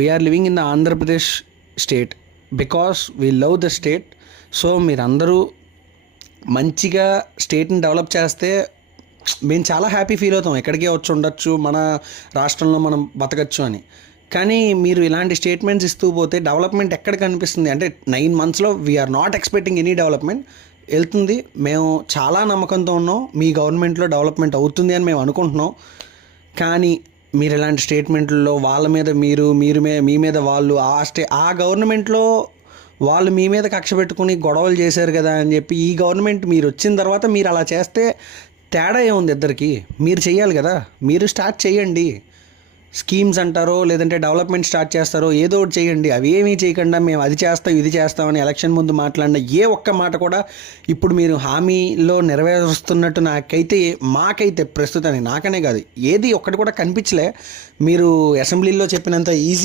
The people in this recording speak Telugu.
We are living in the Andhra Pradesh state because we love the state. So మీరందరూ మంచిగా స్టేట్ని డెవలప్ చేస్తే మేము చాలా హ్యాపీ ఫీల్ అవుతాం. ఎక్కడికే వచ్చి ఉండొచ్చు, మన రాష్ట్రంలో మనం బతకచ్చు అని. కానీ మీరు ఇలాంటి స్టేట్మెంట్స్ ఇస్తూ పోతే డెవలప్మెంట్ ఎక్కడ కనిపిస్తుంది? అంటే 9 monthsలో we're not expecting any development. వెళ్తుంది, మేము చాలా నమ్మకంతో ఉన్నాం మీ గవర్నమెంట్లో డెవలప్మెంట్ అవుతుంది అని మేము అనుకుంటున్నాం. కానీ మీరు ఇలాంటి స్టేట్మెంట్లలో వాళ్ళ మీద మీ మీద వాళ్ళు ఆ గవర్నమెంట్లో వాళ్ళు మీ మీద కక్ష పెట్టుకుని గొడవలు చేశారు కదా అని చెప్పి ఈ గవర్నమెంట్ మీరు వచ్చిన తర్వాత మీరు అలా చేస్తే తేడా ఏముంది? ఇద్దరికి మీరు చెయ్యాలి కదా. మీరు స్టార్ట్ చేయండి, స్కీమ్స్ అంటారో లేదంటే డెవలప్మెంట్ స్టార్ట్ చేస్తారో ఏదో ఒకటి చేయండి. అవి ఏమీ చేయకుండా మేము అది చేస్తాం ఇది చేస్తామని ఎలక్షన్ ముందు మాట్లాడిన ఏ ఒక్క మాట కూడా ఇప్పుడు మీరు హామీలో నెరవేరుస్తున్నట్టు మాకైతే ప్రస్తుతానికి నాకనే కాదు ఏది ఒక్కటి కూడా కనిపించలే. మీరు అసెంబ్లీలో చెప్పినంత ఈజీ